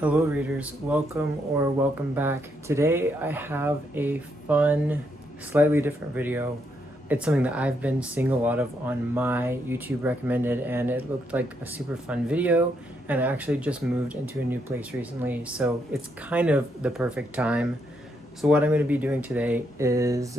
Hello readers, welcome back. Today I have a fun, slightly different video. It's something that I've been seeing a lot of on my YouTube recommended, and it looked like a super fun video, and I actually just moved into a new place recently, so it's kind of the perfect time. So what I'm going to be doing today is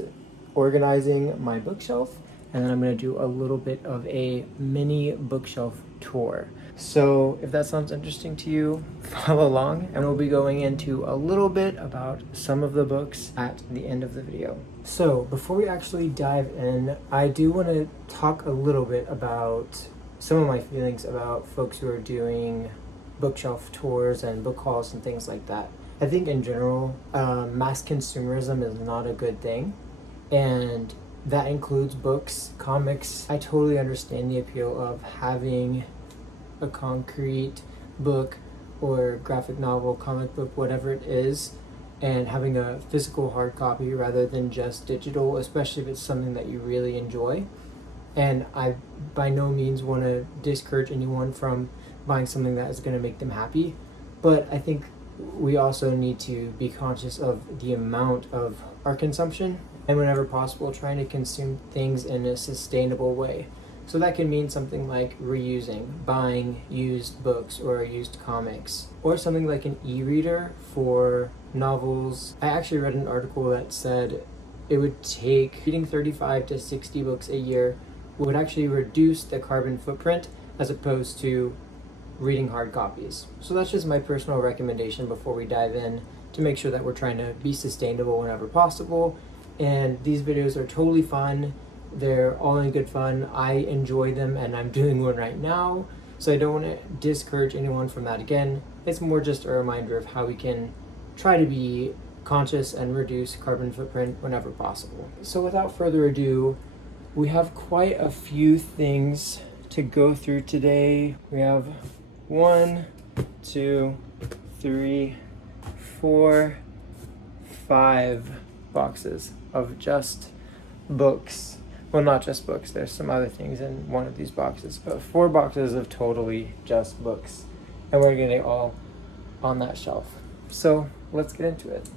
organizing my bookshelf, and then I'm going to do a little bit of a mini bookshelf tour. So if that sounds interesting to you, follow along, and we'll be going into a little bit about some of the books at the end of the video. So before we actually dive in, I do want to talk a little bit about some of my feelings about folks who are doing bookshelf tours and book hauls and things like that. I think in general, mass consumerism is not a good thing, and that includes books, comics. I totally understand the appeal of having a concrete book or graphic novel, comic book, whatever it is, and having a physical hard copy rather than just digital, especially if it's something that you really enjoy. And I by no means want to discourage anyone from buying something that is going to make them happy, but I think we also need to be conscious of the amount of our consumption, and whenever possible trying to consume things in a sustainable way. So that can mean something like reusing, buying used books or used comics, or something like an e-reader for novels. I actually read an article that said it would take reading 35 to 60 books a year would actually reduce the carbon footprint as opposed to reading hard copies. So that's just my personal recommendation before we dive in, to make sure that we're trying to be sustainable whenever possible. And these videos are totally fun. They're all in good fun. I enjoy them, and I'm doing one right now, so I don't want to discourage anyone from that. Again, it's more just a reminder of how we can try to be conscious and reduce carbon footprint whenever possible. So without further ado, we have quite a few things to go through today. We have 1, 2, 3, 4, 5 boxes of just books. Well, not just books, there's some other things in one of these boxes, but 4 boxes of totally just books. And we're getting it all on that shelf. So let's get into it.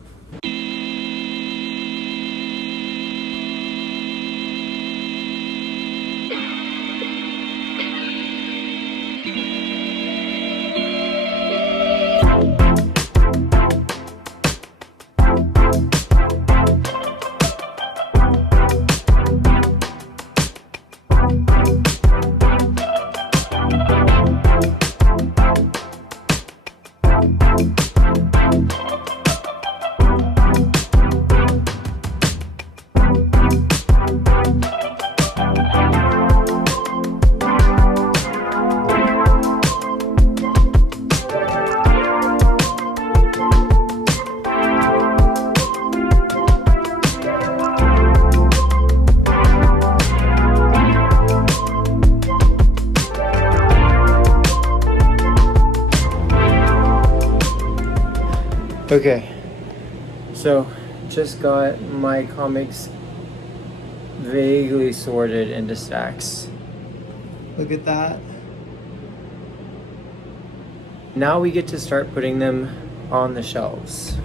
Okay, so just got my comics vaguely sorted into stacks. Look at that. Now we get to start putting them on the shelves.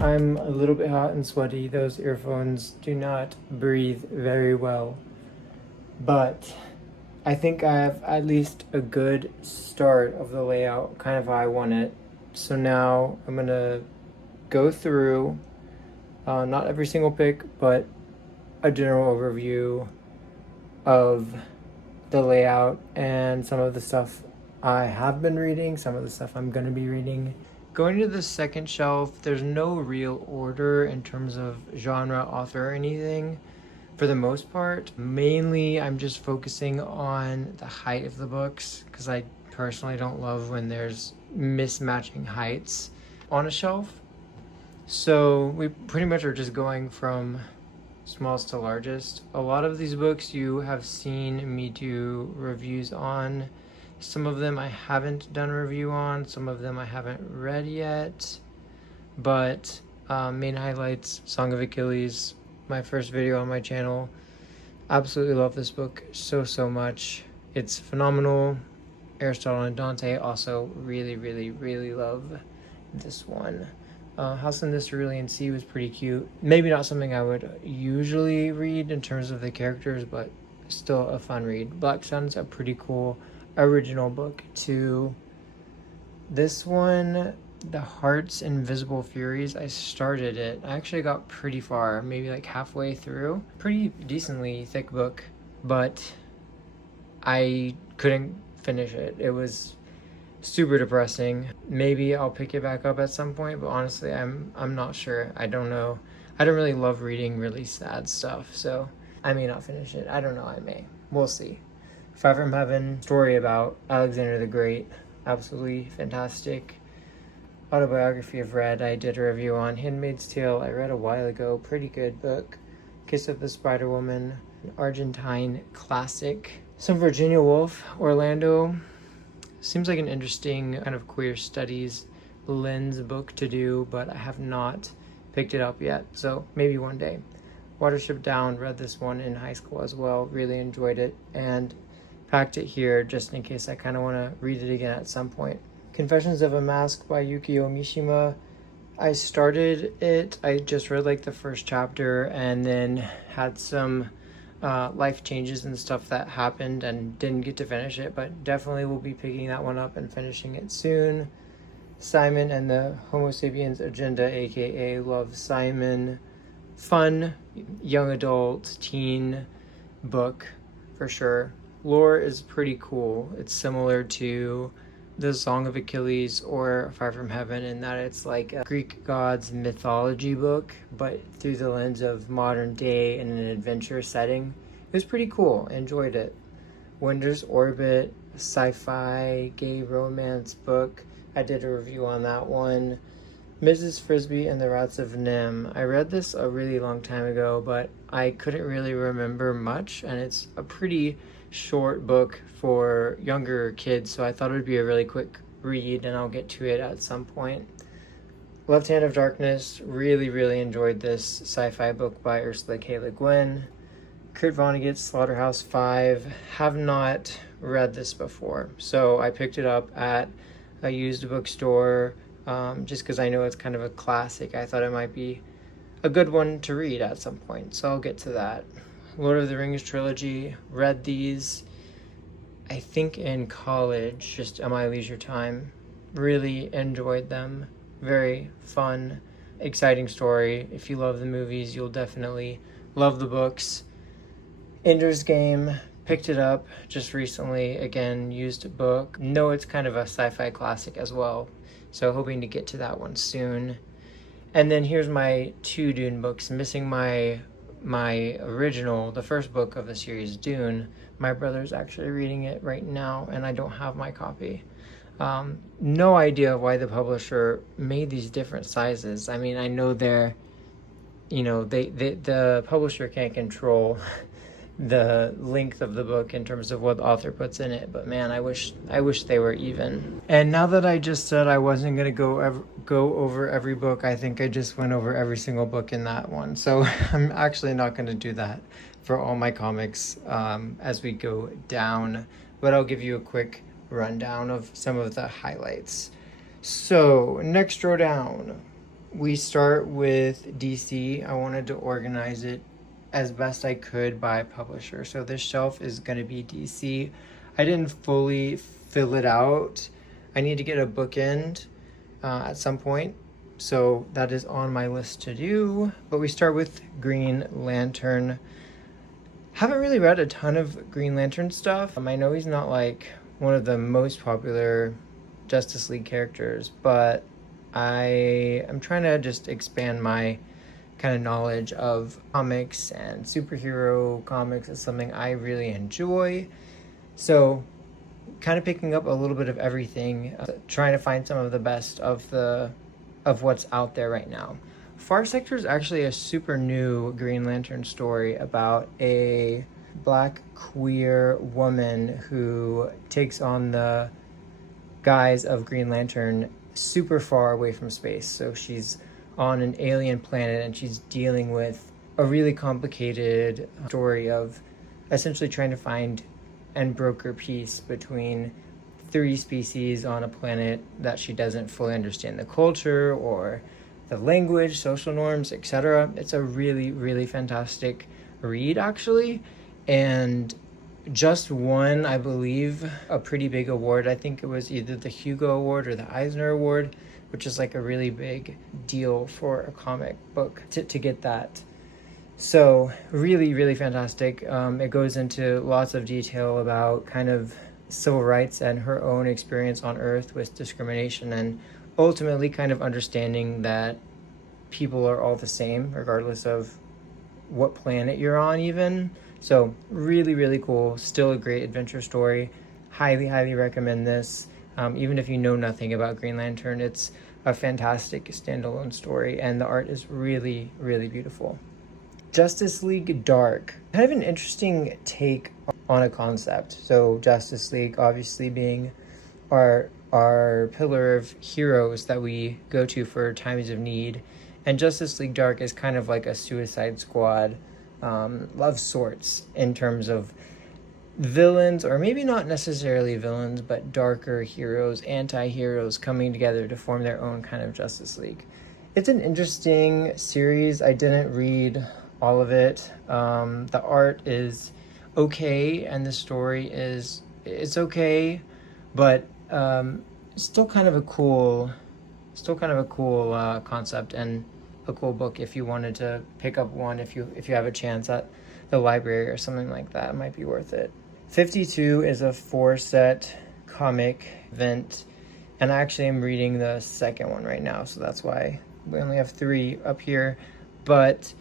I'm a little bit hot and sweaty. Those earphones do not breathe very well. But I think I have at least a good start of the layout, kind of how I want it. So now I'm going to go through, not every single pick, but a general overview of the layout and some of the stuff I have been reading, some of the stuff I'm going to be reading. Going to the second shelf, there's no real order in terms of genre, author, or anything for the most part. Mainly, I'm just focusing on the height of the books because I personally don't love when there's mismatching heights on a shelf. So we pretty much are just going from smallest to largest. A lot of these books you have seen me do reviews on. Some of them I haven't done a review on, some of them I haven't read yet. But main highlights, Song of Achilles, my first video on my channel. Absolutely love this book so much. It's phenomenal. Aristotle and Dante also really love this one. House in the Cerulean Sea was pretty cute. Maybe not something I would usually read in terms of the characters, but still a fun read. Black Sun's a pretty cool original book too. This one, The Heart's Invisible Furies, I started it. I actually got pretty far, maybe like halfway through. Pretty decently thick book, but I couldn't finish it. It was super depressing. Maybe I'll pick it back up at some point, but honestly, I'm not sure. I don't know. I don't really love reading really sad stuff, so I may not finish it. I don't know, I may. We'll see. Fire from Heaven, story about Alexander the Great. Absolutely fantastic. Autobiography of Red, I did a review on. Handmaid's Tale, I read a while ago. Pretty good book. Kiss of the Spider Woman, an Argentine classic. Some Virginia Woolf, Orlando. Seems like an interesting kind of queer studies lens book to do, but I have not picked it up yet, so maybe one day. Watership Down, read this one in high school as well, really enjoyed it, and packed it here just in case I kind of want to read it again at some point. Confessions of a Mask by Yukio Mishima. I started it, I just read like the first chapter and then had some life changes and stuff that happened and didn't get to finish it, but definitely will be picking that one up and finishing it soon. Simon and the Homo Sapiens Agenda, aka Love, Simon. Fun, young adult, teen book for sure. Lore is pretty cool. It's similar to the Song of Achilles or Fire from Heaven in that it's like a Greek gods mythology book, but through the lens of modern day in an adventure setting. It was pretty cool. I enjoyed it. Winter's Orbit, sci-fi, gay romance book. I did a review on that one. Mrs. Frisby and the Rats of Nim. I read this a really long time ago, but I couldn't really remember much, and it's a pretty short book for younger kids, so I thought it would be a really quick read, and I'll get to it at some point. Left Hand of Darkness. Really enjoyed this sci-fi book by Ursula K. Le Guin. Kurt Vonnegut's Slaughterhouse-Five. Have not read this before, so I picked it up at a used bookstore just because I know it's kind of a classic. I thought it might be a good one to read at some point, so I'll get to that. Lord of the Rings trilogy. Read these, I think, in college, just on my leisure time. Really enjoyed them. Very fun, exciting story. If you love the movies, you'll definitely love the books. Ender's Game, picked it up just recently. Again, used book. Know it's kind of a sci-fi classic as well, so hoping to get to that one soon. And then here's my 2 Dune books. Missing my original, the first book of the series, Dune. My brother's actually reading it right now, and I don't have my copy. No idea why the publisher made these different sizes. I mean, I know the publisher can't control the length of the book in terms of what the author puts in it, but man, I wish they were even. And now that I just said I wasn't gonna go over every book, I think I just went over every single book in that one, so I'm actually not going to do that for all my comics as we go down, but I'll give you a quick rundown of some of the highlights. So next row down, we start with DC. I wanted to organize it as best I could by publisher. So this shelf is going to be DC. I didn't fully fill it out. I need to get a bookend at some point, so that is on my list to do. But we start with Green Lantern. Haven't really read a ton of Green Lantern stuff. I know he's not like one of the most popular Justice League characters, but I am trying to just expand my kind of knowledge of comics, and superhero comics is something I really enjoy. So kind of picking up a little bit of everything, trying to find some of the best of what's out there right now. Far Sector is actually a super new Green Lantern story about a black queer woman who takes on the guise of Green Lantern super far away from space. So she's on an alien planet and she's dealing with a really complicated story of essentially trying to find and broker peace between three species on a planet that she doesn't fully understand the culture or the language, social norms, etc. It's a really, really fantastic read, actually, and just won, I believe, a pretty big award. I think it was either the Hugo Award or the Eisner Award, which is like a really big deal for a comic book to get that. So really, really fantastic. It goes into lots of detail about kind of civil rights and her own experience on Earth with discrimination, and ultimately kind of understanding that people are all the same regardless of what planet you're on even. So really, really cool. Still a great adventure story. Highly, highly recommend this. Even if you know nothing about Green Lantern, it's a fantastic standalone story, and the art is really, really beautiful. Justice League Dark. Kind of an interesting take on a concept. So Justice League obviously being our pillar of heroes that we go to for times of need. And Justice League Dark is kind of like a Suicide Squad of sorts in terms of villains, or maybe not necessarily villains, but darker heroes, anti-heroes coming together to form their own kind of Justice League. It's an interesting series. I didn't read all of it. The art is okay, and the story it's okay, but still kind of a cool concept, and a cool book if you wanted to pick up one, if you have a chance at the library or something like that. It might be worth it. 52 is a 4-set comic event, and I actually am reading the second one right now, so that's why we only have 3 up here. But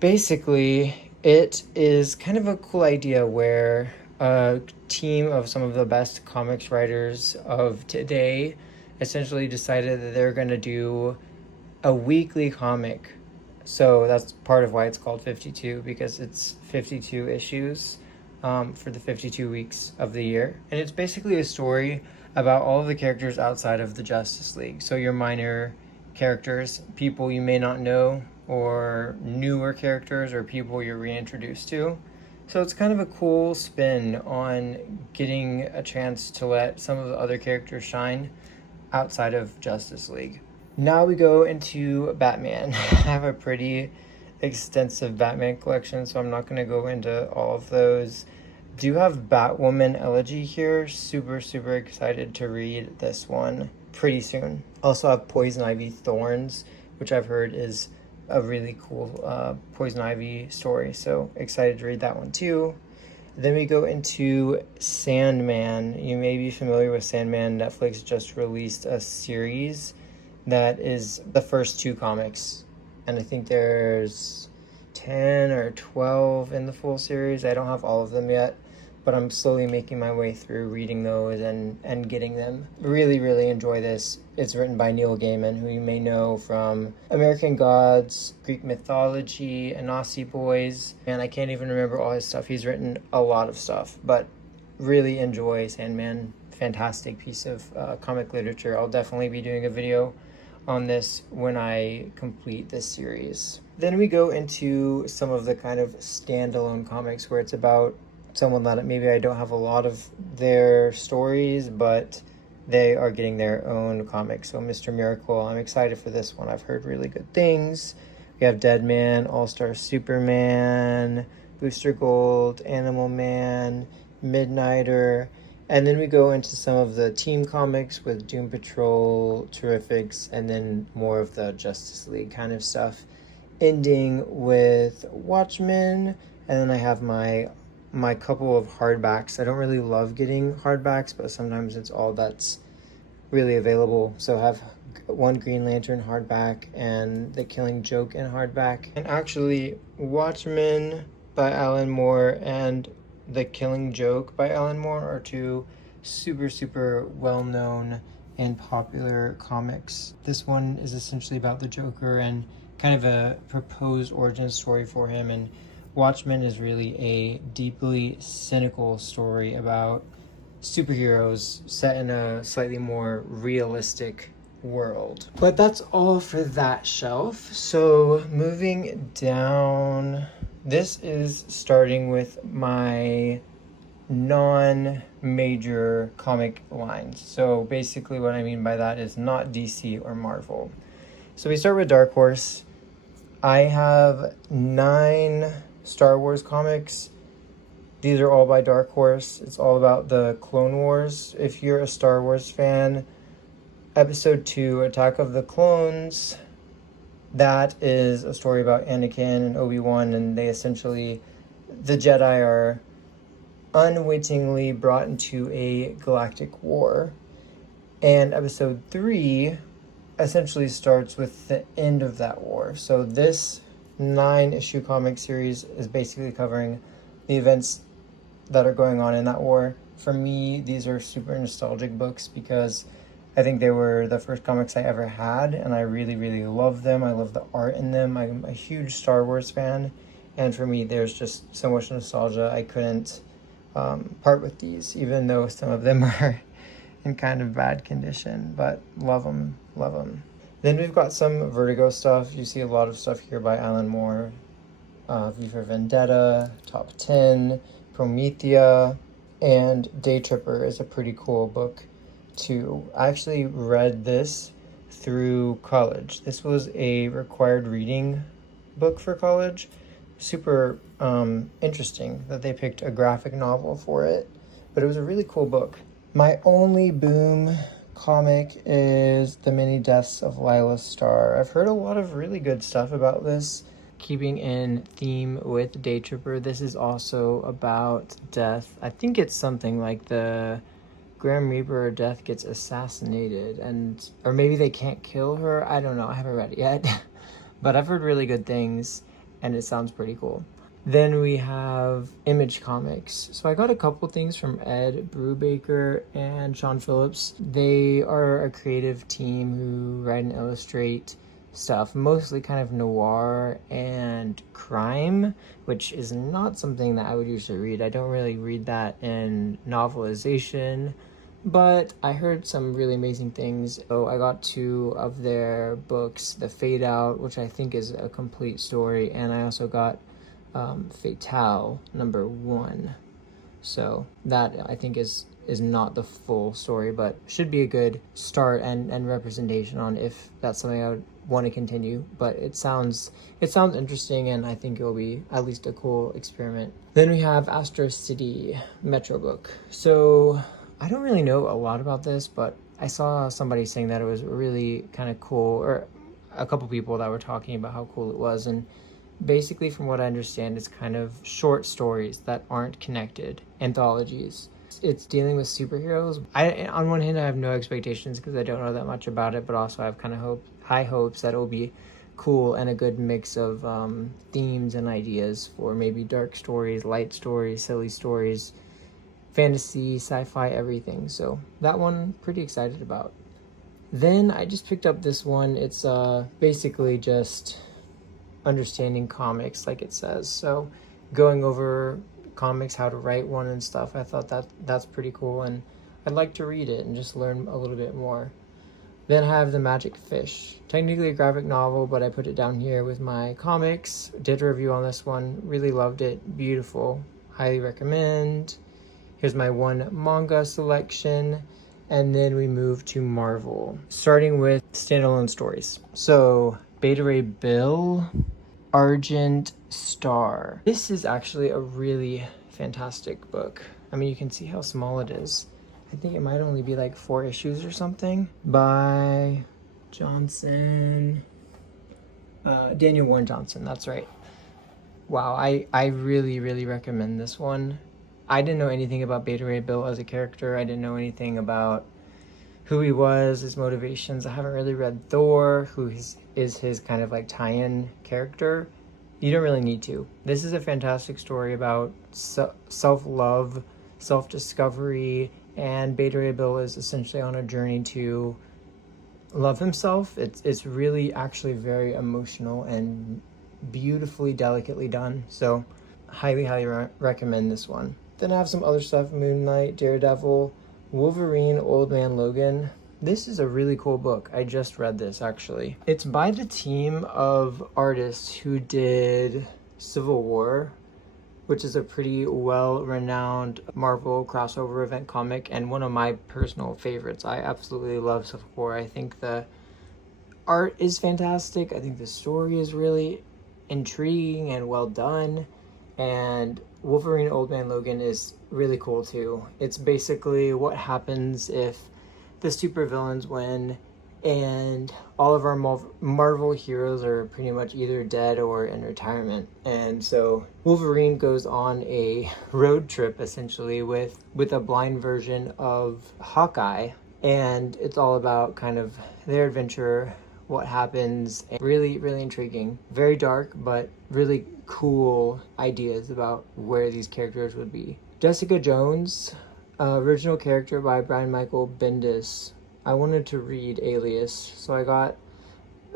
basically, it is kind of a cool idea where a team of some of the best comics writers of today essentially decided that they're going to do a weekly comic. So that's part of why it's called 52, because it's 52 issues for the 52 weeks of the year. And it's basically a story about all of the characters outside of the Justice League. So your minor characters, people you may not know, or newer characters, or people you're reintroduced to. So it's kind of a cool spin on getting a chance to let some of the other characters shine outside of Justice League. Now we go into Batman. I have a pretty extensive Batman collection, so I'm not going to go into all of those. Do have Batwoman Elegy here. Super, super excited to read this one pretty soon. Also have Poison Ivy Thorns, which I've heard is a really cool Poison Ivy story, so excited to read that one too. Then we go into Sandman. You may be familiar with Sandman. Netflix just released a series that is the first 2 comics, and I think there's 10 or 12 in the full series. I don't have all of them yet, but I'm slowly making my way through reading those and getting them. Really, really enjoy this. It's written by Neil Gaiman, who you may know from American Gods, Greek Mythology, Anansi Boys, and I can't even remember all his stuff. He's written a lot of stuff, but really enjoy Sandman. Fantastic piece of comic literature. I'll definitely be doing a video on this when I complete this series. Then we go into some of the kind of standalone comics where it's about someone that maybe I don't have a lot of their stories, but they are getting their own comics. So Mr. Miracle, I'm excited for this one. I've heard really good things. We have Deadman, All-Star Superman, Booster Gold, Animal Man, Midnighter. And then we go into some of the team comics with Doom Patrol, Terrifics, and then more of the Justice League kind of stuff, ending with Watchmen, And then I have my couple of hardbacks. I don't really love getting hardbacks, but sometimes it's all that's really available. So I have one Green Lantern hardback and The Killing Joke in hardback. And actually, Watchmen by Alan Moore and The Killing Joke by Alan Moore are two super well-known and popular comics. This one is essentially about the Joker and kind of a proposed origin story for him, and Watchmen is really a deeply cynical story about superheroes set in a slightly more realistic world. But that's all for that shelf. So moving down, this is starting with my non-major comic lines. So basically what I mean by that is not DC or Marvel. So we start with Dark Horse. I have 9 Star Wars comics. These are all by Dark Horse. It's all about the Clone Wars. If you're a Star Wars fan, Episode 2, Attack of the Clones, that is a story about Anakin and Obi-Wan, and they essentially, the Jedi are unwittingly brought into a galactic war. And Episode 3 essentially starts with the end of that war. So this 9-issue comic series is basically covering the events that are going on in that war. For me, these are super nostalgic books because I think they were the first comics I ever had, and I really love them. I love the art in them. I'm a huge Star Wars fan, and for me, there's just so much nostalgia. I couldn't part with these, even though some of them are in kind of bad condition, but love them. Then we've got some Vertigo stuff. You see a lot of stuff here by Alan Moore. V for Vendetta, Top 10, Promethea, and Day Tripper is a pretty cool book too. I actually read this through college. This was a required reading book for college. Super interesting that they picked a graphic novel for it, but it was a really cool book. My only Boom comic is The Many Deaths of Lila Starr. I've heard a lot of really good stuff about this. Keeping in theme with Day Tripper, this is also about death. I think it's something like the Grim Reaper or Death gets assassinated, or maybe they can't kill her. I don't know. I haven't read it yet, but I've heard really good things, and it sounds pretty cool. Then we have Image Comics. So I got a couple things from Ed Brubaker and Sean Phillips. They are a creative team who write and illustrate stuff, mostly kind of noir and crime, which is not something that I would usually read. I don't really read that in novelization, but I heard some really amazing things. So I got 2 of their books, The Fade Out, which I think is a complete story, and I also got Fatale #1. So that I think is not the full story, but should be a good start and representation on if that's something I would want to continue. But it sounds interesting, and I think it will be at least a cool experiment. Then we have Astro City Metro book. So I don't really know a lot about this, but I saw somebody saying that it was really kind of cool, or a couple people that were talking about how cool it was, and basically, from what I understand, it's kind of short stories that aren't connected, anthologies. It's dealing with superheroes. On one hand, I have no expectations because I don't know that much about it, but also I have kind of high hopes that it will be cool and a good mix of themes and ideas for maybe dark stories, light stories, silly stories, fantasy, sci-fi, everything. So that one, pretty excited about. Then I just picked up this one. It's basically just understanding comics, like it says. So going over comics, how to write one and stuff, I thought that's pretty cool, and I'd like to read it and just learn a little bit more. Then I have The Magic Fish, technically a graphic novel, but I put it down here with my comics. Did a review on this one, really loved it, beautiful, highly recommend. Here's my one manga selection, and then we move to Marvel, starting with standalone stories. So Beta Ray Bill, Argent Star. This is actually a really fantastic book. I mean, you can see how small it is. I think it might only be like 4 issues or something. By Johnson, Daniel Warren Johnson, that's right. Wow, I really, really recommend this one. I didn't know anything about Beta Ray Bill as a character. I didn't know anything about who he was, his motivations. I haven't really read Thor, who is his kind of like tie-in character. You don't really need to. This is a fantastic story about self-love, self-discovery, and Beta Ray Bill is essentially on a journey to love himself. It's really actually very emotional and beautifully, delicately done. So highly recommend this one. Then I have some other stuff: Moon Knight, Daredevil, Wolverine, Old Man Logan. This is a really cool book. I just read this actually. It's by the team of artists who did Civil War, which is a pretty well-renowned Marvel crossover event comic and one of my personal favorites. I absolutely love Civil War. I think the art is fantastic. I think the story is really intriguing and well done. And Wolverine Old Man Logan is really cool too. It's basically what happens if the supervillains win and all of our Marvel heroes are pretty much either dead or in retirement. And so Wolverine goes on a road trip essentially with a blind version of Hawkeye, and it's all about kind of their adventure, what happens. Really, really intriguing. Very dark, but really cool ideas about where these characters would be. Jessica Jones, original character by Brian Michael Bendis. I wanted to read Alias, so I got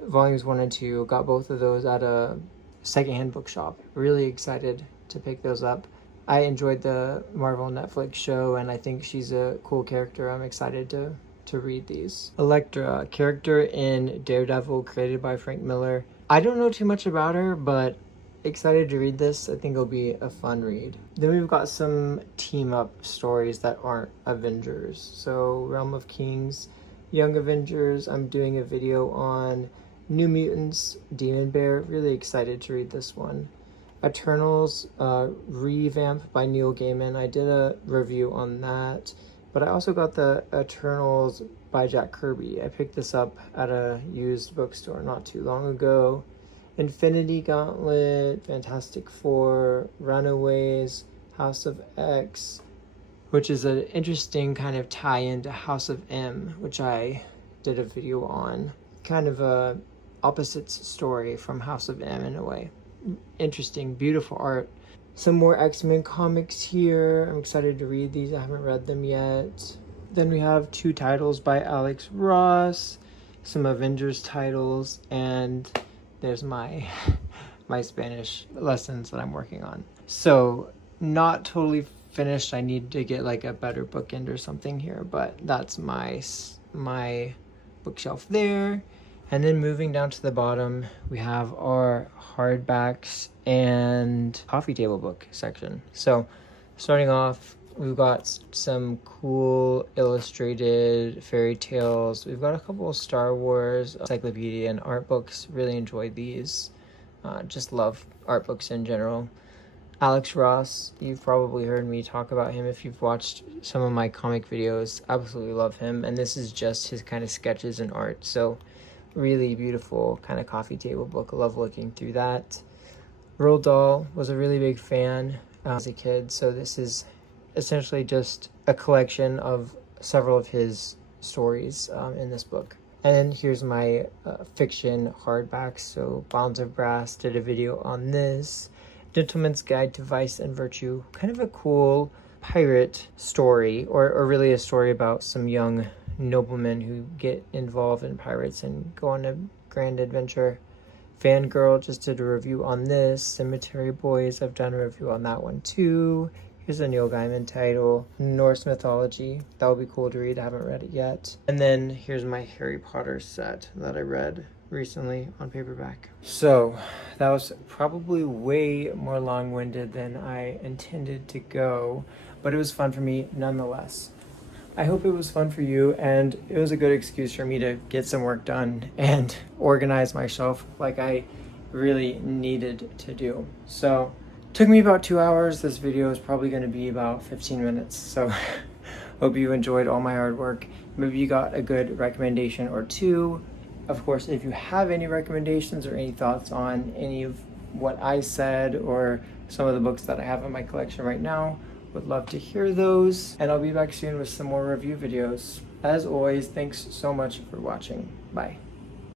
volumes 1 and 2, got both of those at a secondhand bookshop. Really excited to pick those up. I enjoyed the Marvel Netflix show, and I think she's a cool character. I'm excited to read these. Elektra, character in Daredevil, created by Frank Miller. I don't know too much about her, but excited to read this. I think it'll be a fun read. Then we've got some team up stories that aren't Avengers. So Realm of Kings, Young Avengers. I'm doing a video on New Mutants, Demon Bear. Really excited to read this one. Eternals, revamp by Neil Gaiman. I did a review on that. But I also got the Eternals by Jack Kirby. I picked this up at a used bookstore not too long ago. Infinity Gauntlet, Fantastic Four, Runaways, House of X, which is an interesting kind of tie-in to House of M, which I did a video on. Kind of a opposites story from House of M in a way. Interesting, beautiful art. Some more X-Men comics here. I'm excited to read these. I haven't read them yet. Then we have 2 titles by Alex Ross, some Avengers titles, and there's my Spanish lessons that I'm working on. So not totally finished. I need to get like a better bookend or something here, but that's my bookshelf there. And then moving down to the bottom, we have our hardbacks and coffee table book section. So starting off, we've got some cool illustrated fairy tales. We've got a couple of Star Wars encyclopedia and art books. Really enjoyed these. Just love art books in general. Alex Ross, you've probably heard me talk about him if you've watched some of my comic videos. Absolutely love him. And this is just his kind of sketches and art. So really beautiful kind of coffee table book. I love looking through that. Roald Dahl was a really big fan as a kid. So this is essentially just a collection of several of his stories in this book. And here's my fiction hardbacks. So Bonds of Brass, did a video on this. Gentleman's Guide to Vice and Virtue. Kind of a cool pirate story, or really a story about some young noblemen who get involved in pirates and go on a grand adventure. Fangirl, just did a review on this. Cemetery Boys, I've done a review on that one too. Here's a Neil Gaiman title. Norse Mythology, that would be cool to read. I haven't read it yet. And then here's my Harry Potter set that I read recently on paperback. So that was probably way more long-winded than I intended to go, but it was fun for me nonetheless. I hope it was fun for you, and it was a good excuse for me to get some work done and organize my shelf like I really needed to do. So took me about 2 hours. This video is probably going to be about 15 minutes. So hope you enjoyed all my hard work. Maybe you got a good recommendation or two. Of course, if you have any recommendations or any thoughts on any of what I said or some of the books that I have in my collection right now. Would love to hear those, and I'll be back soon with some more review videos. As always, thanks so much for watching. Bye.